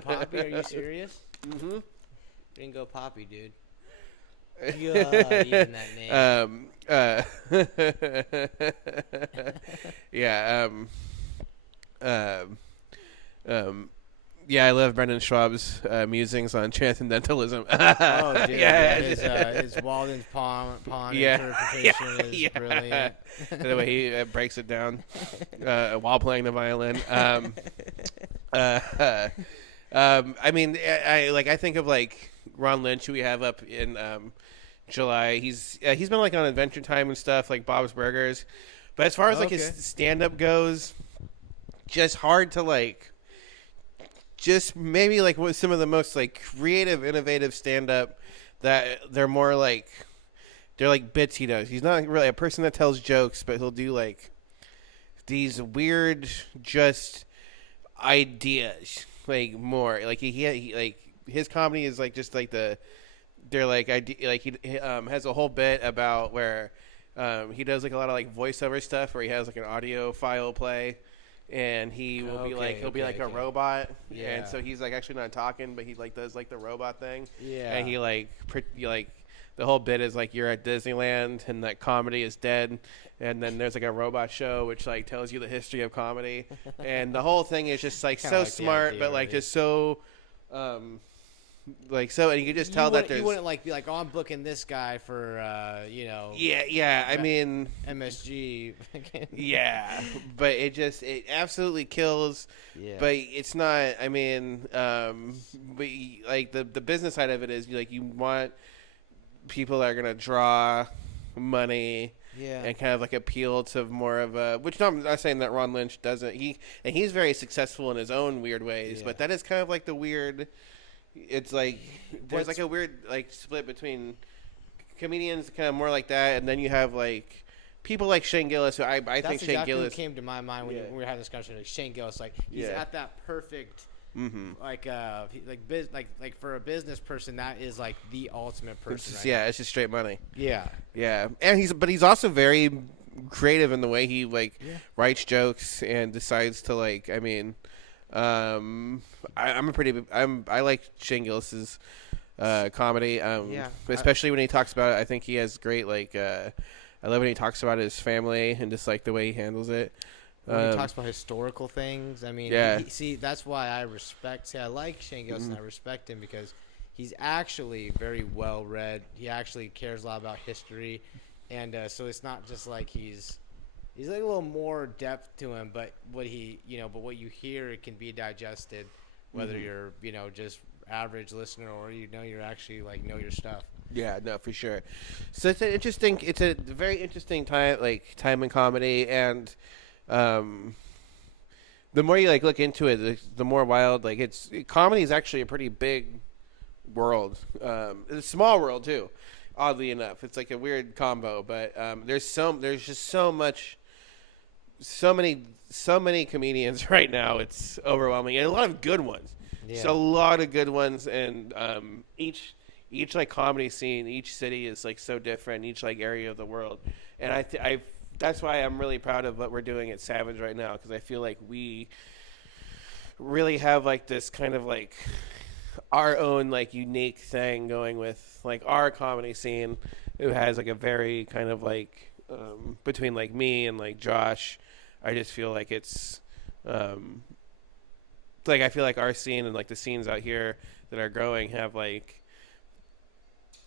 Poppy, are you serious? Mm-hmm. Gringo Poppy, dude. Even that name. Yeah, I love Brendan Schwab's musings on transcendentalism. Oh, dude, yeah, his Walden's Pond interpretation is brilliant. The way he breaks it down while playing the violin. I mean, I think of like Ron Lynch, who we have up in July. He's been like on Adventure Time and stuff, like Bob's Burgers. But as far as like his stand up goes, just hard to like. Just maybe like what some of the most like creative, innovative stand up that they're more like they're like bits he does. He's not really a person that tells jokes, but he'll do like these weird just ideas, like more like he like his comedy is like just like they're like like he has a whole bit about where he does like a lot of like voiceover stuff where he has like an audio file play. And he will be like he'll be like a robot, and so he's like actually not talking, but he like does like the robot thing, and he like the whole bit is like you're at Disneyland and that comedy is dead, and then there's like a robot show which like tells you the history of comedy, and the whole thing is just like so like smart, idea, but like just so like so, and you can just tell that there's you wouldn't like be like, oh, I'm booking this guy for I mean MSG but it absolutely kills, but it's not. I mean, but like the business side of it is like you want people that are gonna draw money. And kind of like appeal to more of a, which I'm not saying that Ron Lynch doesn't. He's very successful in his own weird ways, but that is kind of like the weird. It's like there's like a weird like split between comedians kind of more like that, and then you have like people like Shane Gillis, who I think Shane Gillis came to my mind when we were having this discussion. Like Shane Gillis, like he's at that perfect like for a business person, that is like the ultimate person. It's just straight money. Yeah, and he's also very creative in the way he like writes jokes and decides to like. I mean. I like Shane Gillis's comedy. Especially when he talks about it. I think he has great like. I love when he talks about his family and just like the way he handles it. When he talks about historical things, I mean, that's why I respect. I like Shane Gillis and I respect him because he's actually very well read. He actually cares a lot about history, and so it's not just like he's like a little more depth to him, but what what you hear, it can be digested, whether you're, just average listener or you're actually like know your stuff. Yeah, no, for sure. So it's a very interesting time in comedy, and the more you like look into it, the more wild. Like comedy is actually a pretty big world. It's a small world too. Oddly enough, it's like a weird combo, but there's just so many comedians right now. It's overwhelming, and a lot of good ones. Yeah. So a lot of good ones, and each like comedy scene, each city is like so different. Each like area of the world, and I that's why I'm really proud of what we're doing at Savage right now, because I feel like we really have like this kind of like our own like unique thing going with like our comedy scene, who has like a very kind of like between like me and like Josh. I just feel like it's like I feel like our scene and like the scenes out here that are growing have like,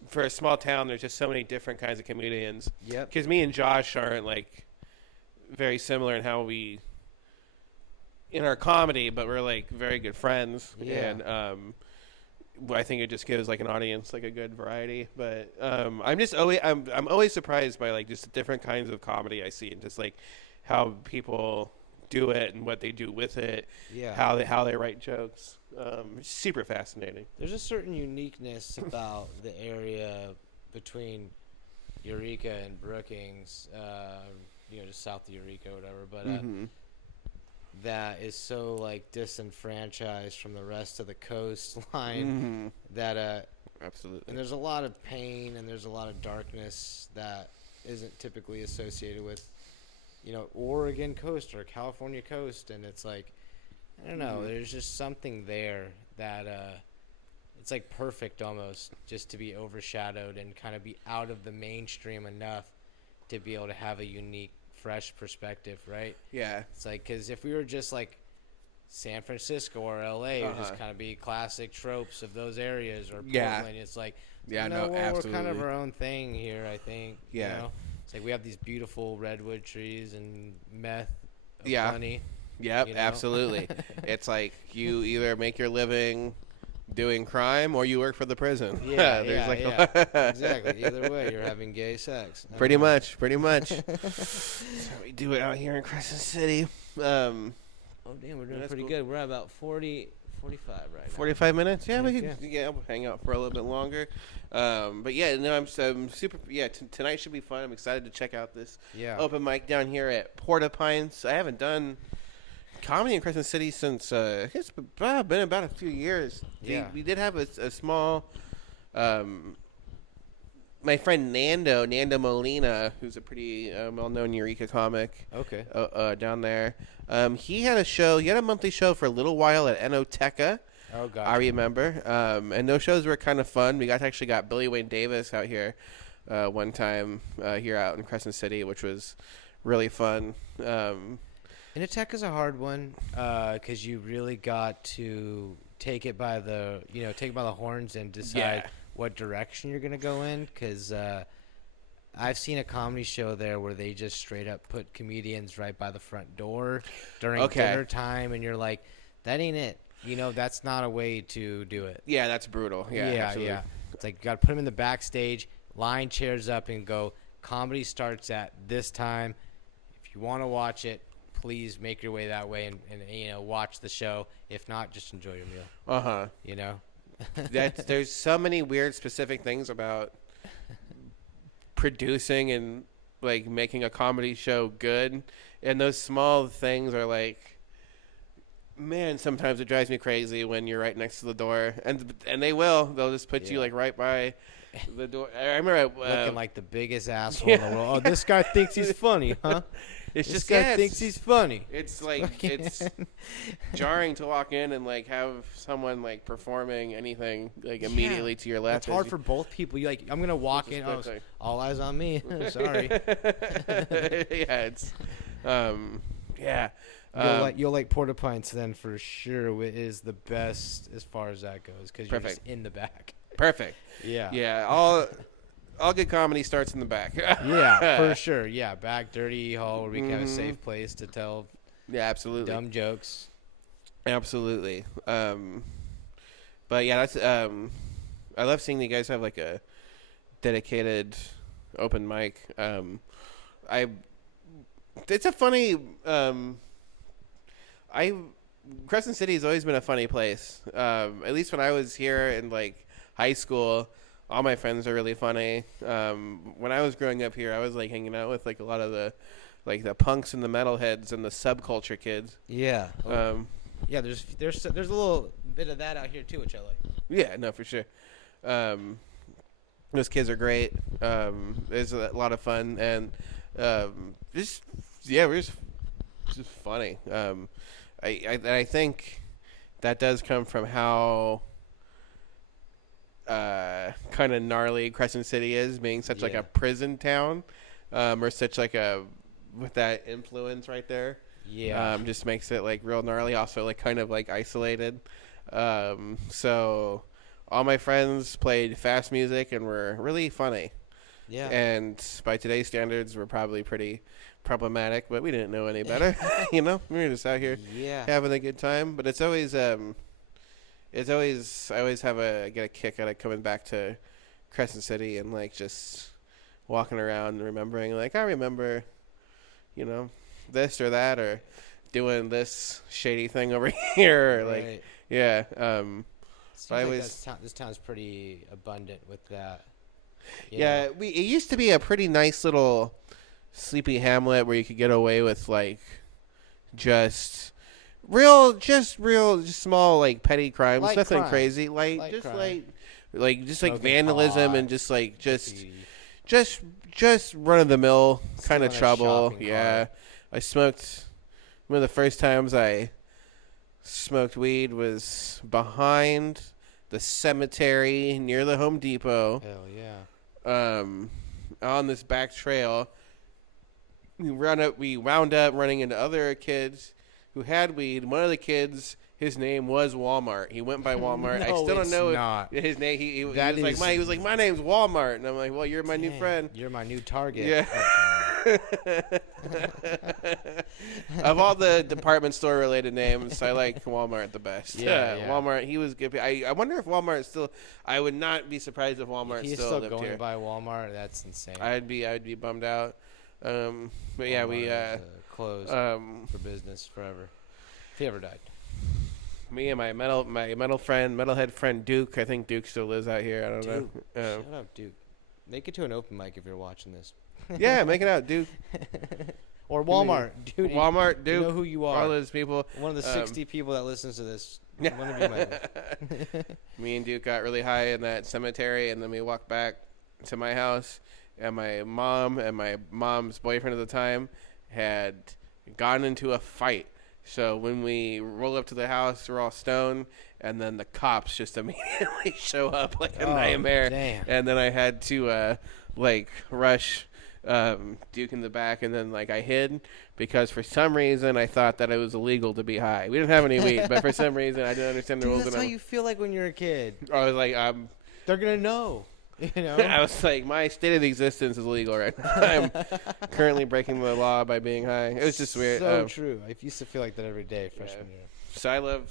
for a small town, there's just so many different kinds of comedians. Yep. Because me and Josh aren't like very similar in how we in our comedy, but we're like very good friends. Yeah. And I think it just gives like an audience like a good variety. But I'm always surprised by like just the different kinds of comedy I see, and just like how people do it and what they do with it. Yeah. How they write jokes. It's super fascinating. There's a certain uniqueness about the area between Eureka and Brookings, just south of Eureka or whatever, but that is so like disenfranchised from the rest of the coastline that absolutely. And there's a lot of pain and there's a lot of darkness that isn't typically associated with Oregon coast or California coast, and it's like, I don't know, there's just something there that it's like perfect almost just to be overshadowed and kind of be out of the mainstream enough to be able to have a unique, fresh perspective, right? Yeah. It's like, because if we were just like San Francisco or LA would just kind of be classic tropes of those areas, or Portland. It's like, absolutely. We're kind of our own thing here, I think. Yeah. You know? It's like we have these beautiful redwood trees and meth plenty. Yep, you know? absolutely. It's like you either make your living doing crime or you work for the prison. Exactly. Either way, you're having gay sex. Pretty much. That's how we do it out here in Crescent City. Oh, damn, we're doing pretty good. We're at about 45 right now. 45 minutes? Yeah, we can we'll hang out for a little bit longer. But yeah, no, I'm super. Yeah, tonight should be fun. I'm excited to check out this open mic down here at Porta Pines. I haven't done comedy in Crescent City since it's been about a few years. Yeah. We did have a small. My friend Nando Molina, who's a pretty well-known Eureka comic. Okay. Down there. He had a show. He had a monthly show for a little while at Enoteca. Oh, God. I remember. And those shows were kind of fun. We actually got Billy Wayne Davis out here one time here out in Crescent City, which was really fun. Enoteca's a hard one because you really got to take it by the horns and decide what direction you're going to go in, because I've seen a comedy show there where they just straight up put comedians right by the front door during dinner time, and you're like, that ain't it. That's not a way to do it. Yeah, that's brutal. Yeah. It's like you got to put them in the backstage, line chairs up, and go, comedy starts at this time. If you want to watch it, please make your way that way and watch the show. If not, just enjoy your meal. There's so many weird specific things about producing and like making a comedy show good, and those small things are like, man, sometimes it drives me crazy when you're right next to the door, and they'll just put you like right by the door. I remember looking like the biggest asshole in the world. Oh, this guy thinks he's funny, huh? This guy thinks he's funny. It's like it's jarring to walk in and like have someone like performing anything like immediately to your left. It's hard for both people. I'm gonna walk in. Oh, all eyes on me. Sorry. You'll like Porta Pints then for sure. It is the best as far as that goes because you're just in the back. Perfect. Yeah. All good comedy starts in the back. For sure. Yeah, back dirty hall where we can have a safe place to tell. Yeah, absolutely. Dumb jokes. Absolutely. But yeah, that's. I love seeing you guys have like a dedicated open mic. It's a funny. Crescent City has always been a funny place. At least when I was here in like high school. All my friends are really funny. When I was growing up here, I was like hanging out with like a lot of the punks and the metalheads and the subculture kids. Yeah. There's a little bit of that out here too, which I like. Yeah, no, for sure. Those kids are great. It's a lot of fun and we're just funny. I think that does come from how. Kind of gnarly Crescent City is, being such like a prison town, or such like with that influence right there. Just makes it like real gnarly. Also like kind of like isolated. So all my friends played fast music and were really funny. Yeah. And by today's standards, we're probably pretty problematic, but we didn't know any better. We were just out here having a good time. But it's always I always get a kick out of coming back to Crescent City and like just walking around and remembering like I remember, this or that or doing this shady thing over here or like this town's pretty abundant with that. It used to be a pretty nice little sleepy hamlet where you could get away with like just small like petty crimes, nothing crazy, just like vandalism and just run of the mill kind of trouble. Yeah, I smoked. One of the first times I smoked weed was behind the cemetery near the Home Depot. Hell yeah. On this back trail, we wound up running into other kids who who had weed. One of the kids, his name was Walmart. He went by Walmart. I No, still don't it's know not. his name. He was That like, is- he was like, my name's Walmart, and I'm like, well, you're my new Dang, friend. You're my new target. Yeah. Of all the department store related names, I like Walmart the best. Yeah. Walmart. He was good. I wonder if Walmart is still. I would not be surprised if Walmart He's still still lived going here. by Walmart. That's insane. I'd be bummed out. But yeah, we Walmart is, closed for business forever. If he ever died. me and my metalhead friend Duke. I think Duke still lives out here. I don't know. Shut up, Duke. Make it to an open mic if you're watching this. Yeah, make it out, Duke. Or Walmart, dude. Walmart, Duke. You know who you are. All those people. One of the 60 people that listens to this. One of you might. Me and Duke got really high in that cemetery, and then we walked back to my house, and my mom's boyfriend at the time had gotten into a fight. So when we roll up to the house, we're all stoned, and then the cops just immediately show up like a nightmare. Damn. And then I had to rush Duke in the back, and then I hid because for some reason I thought that it was illegal to be high. We didn't have any weed, but for some reason I didn't understand the Dude, rules. that's how you feel like when you're a kid. I was like, They're gonna know. You know. I was like, my state of existence is illegal right now. I'm currently breaking the law by being high. It was just weird. So true. I used to feel like that every day freshman year. So I love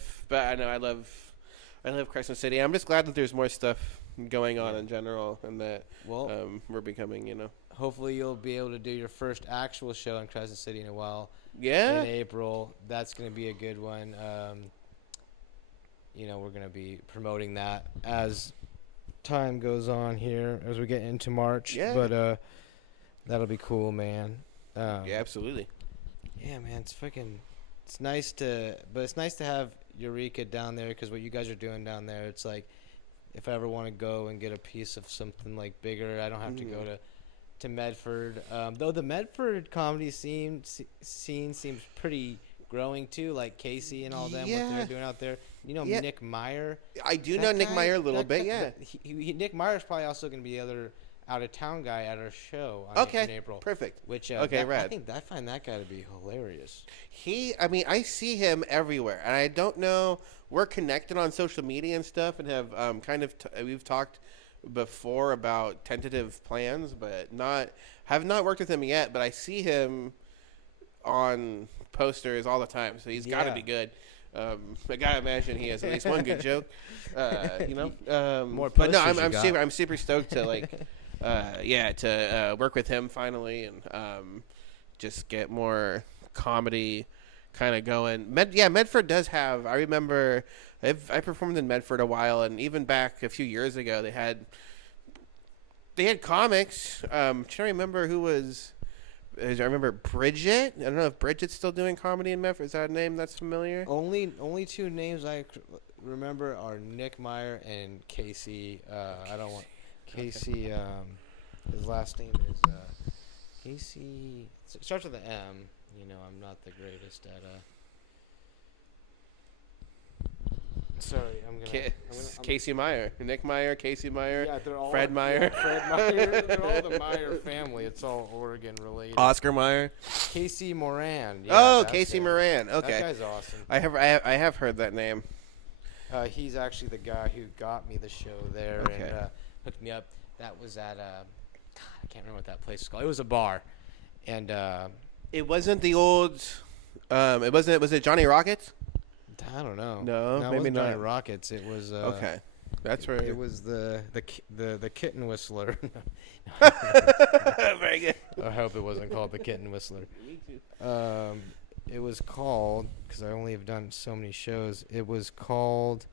Crescent City. I'm just glad that there's more stuff going on in general, and that we're becoming, Hopefully you'll be able to do your first actual show in Crescent City in a while. Yeah. In April. That's going to be a good one. We're going to be promoting that as time goes on here, as we get into March. Yeah. But that'll be cool, man. Yeah, absolutely. Yeah, man. It's nice to have Eureka down there, because what you guys are doing down there, it's like, if I ever want to go and get a piece of something bigger, I don't have to go to Medford. Though the Medford comedy scene seems pretty growing too, like Casey and all them, what they're doing out there. Nick Meyer. I do know Nick Meyer a little bit, yeah. Nick Meyer's probably also going to be the other out-of-town guy at our show in April. Perfect. Which rad. I find that guy to be hilarious. I see him everywhere, and I don't know. We're connected on social media and stuff, and have we've talked before about tentative plans, but have not worked with him yet. But I see him on posters all the time, so he's got to be good. I gotta imagine he has at least one good joke. More but no, posters I'm super stoked to to work with him finally, and just get more comedy kind of going. Medford does have. I remember I performed in Medford a while, and even back a few years ago, they had comics. Trying to remember who was. I remember Bridget. I don't know if Bridget's still doing comedy in Medford. Is that a name that's familiar? Only two names I remember are Nick Meyer and Casey. Casey. His last name is Casey. It starts with an M. I'm not the greatest at. Sorry, Casey Meyer, Nick Meyer, Casey Meyer, yeah, they're all Fred Meyer. Fred Meyer. They're all the Meyer family. It's all Oregon related. Oscar Meyer. Casey Moran. Yeah, Casey Moran. Okay. That guy's awesome. I have heard that name. He's actually the guy who got me the show there and hooked me up. That was at I can't remember what that place is called. It was a bar, and it wasn't the old. Was it Johnny Rockets? I don't know. No, it maybe wasn't not. Johnny Rockets. It was okay. That's right. It was the Kitten Whistler. Very good. I hope it wasn't called the Kitten Whistler. Me too. It was called, because I only have done so many shows. It was called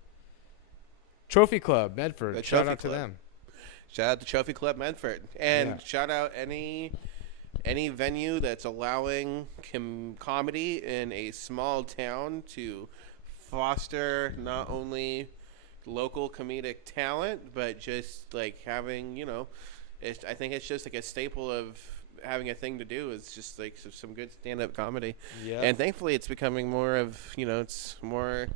Trophy Club Medford. Shout out to them. Shout out to Trophy Club Medford, and shout out any venue that's allowing comedy in a small town to foster not only local comedic talent, but just having, I think it's just a staple of having a thing to do is just some good stand-up comedy. Yeah. And thankfully it's becoming more of, it's more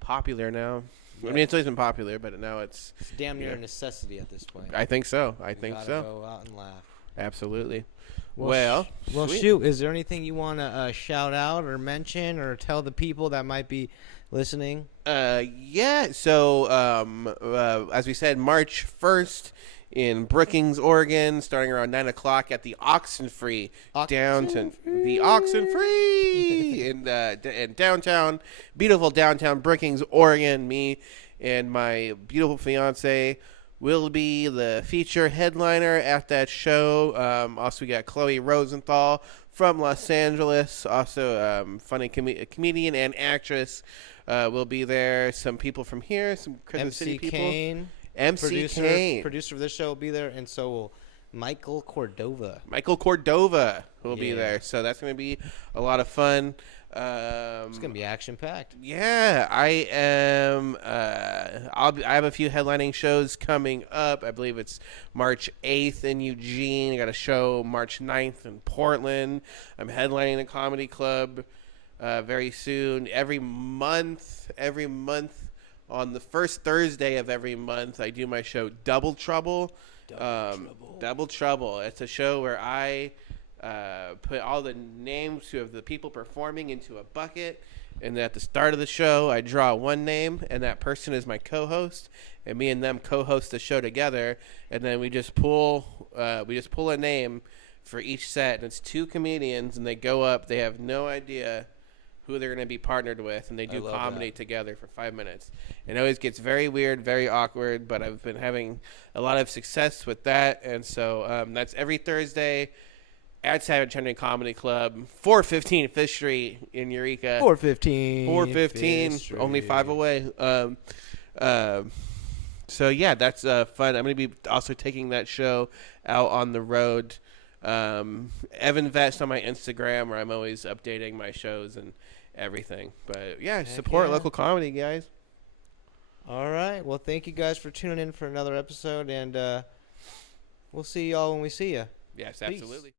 popular now. Yep. I mean, it's always been popular, but now it's damn near a necessity at this point. I think so. I think so. Go out and laugh. Absolutely. Well, sweet. shoot. Is there anything you want to shout out or mention or tell the people that might be listening? Yeah. So, as we said, March 1st in Brookings, Oregon, starting around 9 o'clock at the Oxenfree downtown. The Oxenfree in downtown, beautiful downtown Brookings, Oregon. Me and my beautiful fiance will be the feature headliner at that show. Also, we got Chloe Rosenthal from Los Angeles, also funny comedian and actress, will be there. Some people from here, some Crescent City people. Kane, MC Kane. Producer of this show, will be there, and so will Michael Cordova. Michael Cordova will be there, so that's going to be a lot of fun. It's gonna be action packed. Yeah, I am. I have a few headlining shows coming up. I believe it's March 8th in Eugene. I got a show March 9th in Portland. I'm headlining the comedy club very soon. Every month on the first Thursday of every month, I do my show Double Trouble. Double Trouble. It's a show where I put all the names of the people performing into a bucket, and at the start of the show, I draw one name, and that person is my co-host, and me and them co-host the show together, and then we just pull a name for each set, and it's two comedians, and they go up. They have no idea who they're going to be partnered with, and they do comedy together for 5 minutes. It always gets very weird, very awkward, but I've been having a lot of success with that, and so that's every Thursday at Savage Henry Comedy Club, 415 Fifth Street in Eureka. 415, only 5 away. So yeah, that's fun. I'm going to be also taking that show out on the road. Evan Vest on my Instagram, where I'm always updating my shows and everything. But yeah, support local comedy, guys. All right. Well, thank you guys for tuning in for another episode, and we'll see y'all when we see you. Yes, Peace. absolutely.